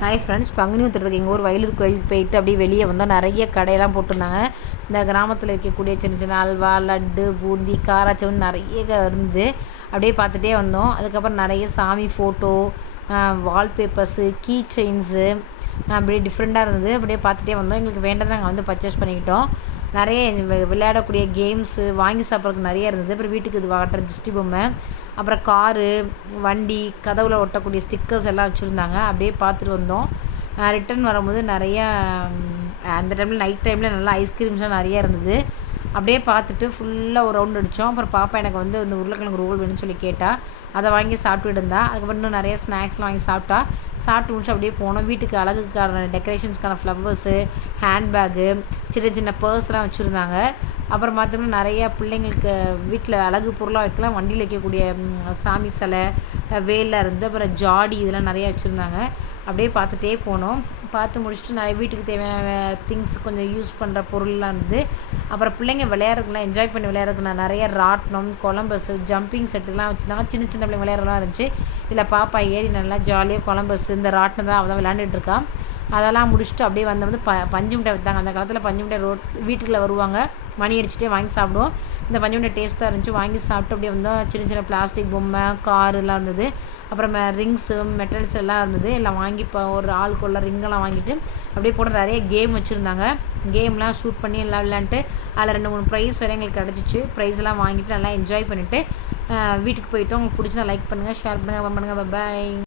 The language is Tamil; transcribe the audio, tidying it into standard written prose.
ஹாய் ஃப்ரெண்ட்ஸ், பங்குனி உத்திரத்துக்கு எங்கள் ஊர் வயலூர் கோயிலுக்கு போயிட்டு அப்படியே வெளியே வந்தோம். நிறைய கடையெல்லாம் போட்டிருந்தாங்க. இந்த கிராமத்தில் வைக்கக்கூடிய சின்ன சின்ன அல்வா, லட்டு, பூந்தி, காராச்சவன் நிறைய இருந்து அப்படியே பார்த்துட்டே வந்தோம். அதுக்கப்புறம் நிறைய சாமி ஃபோட்டோ, வால்பேப்பர்ஸு, கீ செயின்ஸு அப்படியே டிஃப்ரெண்ட்டாக இருந்தது. அப்படியே பார்த்துட்டே வந்தோம். எங்களுக்கு வேண்டதை நாங்கள் வந்து பர்ச்சேஸ் பண்ணிக்கிட்டோம். நிறைய விளையாடக்கூடிய கேம்ஸு வாங்கி சாப்பிட்றதுக்கு நிறைய இருந்தது. அப்புறம் வீட்டுக்கு இது வாட்டுற திருஷ்டி பொம்மை, அப்புறம் காரு, வண்டி, கதவுல ஒட்டக்கூடிய ஸ்டிக்கர்ஸ் எல்லாம் வச்சுருந்தாங்க. அப்படியே பார்த்துட்டு வந்தோம். ரிட்டன் வரும்போது நிறையா அந்த டைமில் நைட் டைமில் நல்லா ஐஸ்கிரீம்ஸ்லாம் நிறையா இருந்தது. அப்படியே பார்த்துட்டு ஃபுல்லாக ஒரு ரவுண்ட் அடித்தோம். அப்புறம் பாப்பா எனக்கு வந்து இந்த உருளைக்கிழங்கு ரோல் வேணும்னு சொல்லி கேட்டால் அதை வாங்கி சாப்பிட்டுட்டு இருந்தா. அதுக்கப்புறம் இன்னும் நிறைய ஸ்நாக்ஸ்லாம் வாங்கி சாப்பிட்டு முடிச்சு அப்படியே போனோம். வீட்டுக்கு அழகுக்கான டெக்கரேஷன்ஸ்க்கான ஃப்ளவர்ஸு, ஹேண்ட்பேக்கு, சின்ன சின்ன பர்ஸ்லாம் வச்சுருந்தாங்க. அப்புறம் பார்த்தோம்னா நிறையா பிள்ளைங்களுக்கு வீட்டில் அழகு பொருளாக வைக்கலாம். வண்டியில் வைக்கக்கூடிய சாமி சிலை, வேலில் இருந்து அப்புறம் ஜாடி இதெல்லாம் நிறையா வச்சுருந்தாங்க. அப்படியே பார்த்துட்டே போனோம். பார்த்து முடிச்சுட்டு நிறைய வீட்டுக்கு தேவையான திங்ஸ் கொஞ்சம் யூஸ் பண்ணுற பொருள்லாம் இருந்தது. அப்புறம் பிள்ளைங்க விளையாடுறதுக்குலாம் என்ஜாய் பண்ணி விளையாடுறதுக்கு நான் நிறைய ராட்னம், கொலம்பஸ்ஸு, ஜம்பிங் செட்டுலாம் வச்சுருந்தாங்க. சின்ன சின்ன பிள்ளைங்க விளையாடுறதுலாம் இருந்துச்சு. இதில் பாப்பா ஏறி நல்லா ஜாலியாக கொலம்பஸ் இந்த ராட்னம் தான் அவள் தான் விளையாண்டுட்டு இருக்கா. அதெல்லாம் முடிச்சுட்டு அப்படியே வந்து பஞ்சு மிட்டாய் விற்றாங்க. அந்த காலத்தில் பஞ்சு மிட்டாய் வீட்டுக்குள்ளே வருவாங்க, மணி அடிச்சுட்டே வாங்கி சாப்பிடுவோம். இந்த பஞ்சு மிட்டாய் டேஸ்ட்டாக இருந்துச்சு. வாங்கி சாப்பிட்டு அப்படியே வந்தோம். சின்ன சின்ன பிளாஸ்டிக் பொம்மை, கார் எல்லாம் இருந்தது. அப்புறம் ரிங்ஸு, மெட்டல்ஸ் எல்லாம் இருந்தது. எல்லாம் வாங்கி இப்போ ஒரு ஆளுக்குள்ள ரிங்கெல்லாம் வாங்கிட்டு அப்படியே போட்டு நிறைய கேம் வச்சுருந்தாங்க. கேம்லாம் ஷூட் பண்ணி எல்லாம் விளையாண்டுட்டு அதில் 2-3 ப்ரைஸ் வேறு எங்களுக்கு கிடச்சிச்சு. ப்ரைஸ்லாம் வாங்கிட்டு நல்லா என்ஜாய் பண்ணிவிட்டு வீட்டுக்கு போயிட்டோம். உங்களுக்கு பிடிச்சா லைக் பண்ணுங்கள், ஷேர் பண்ணுங்கள், கமெண்ட் பண்ணுங்கள். பாய்.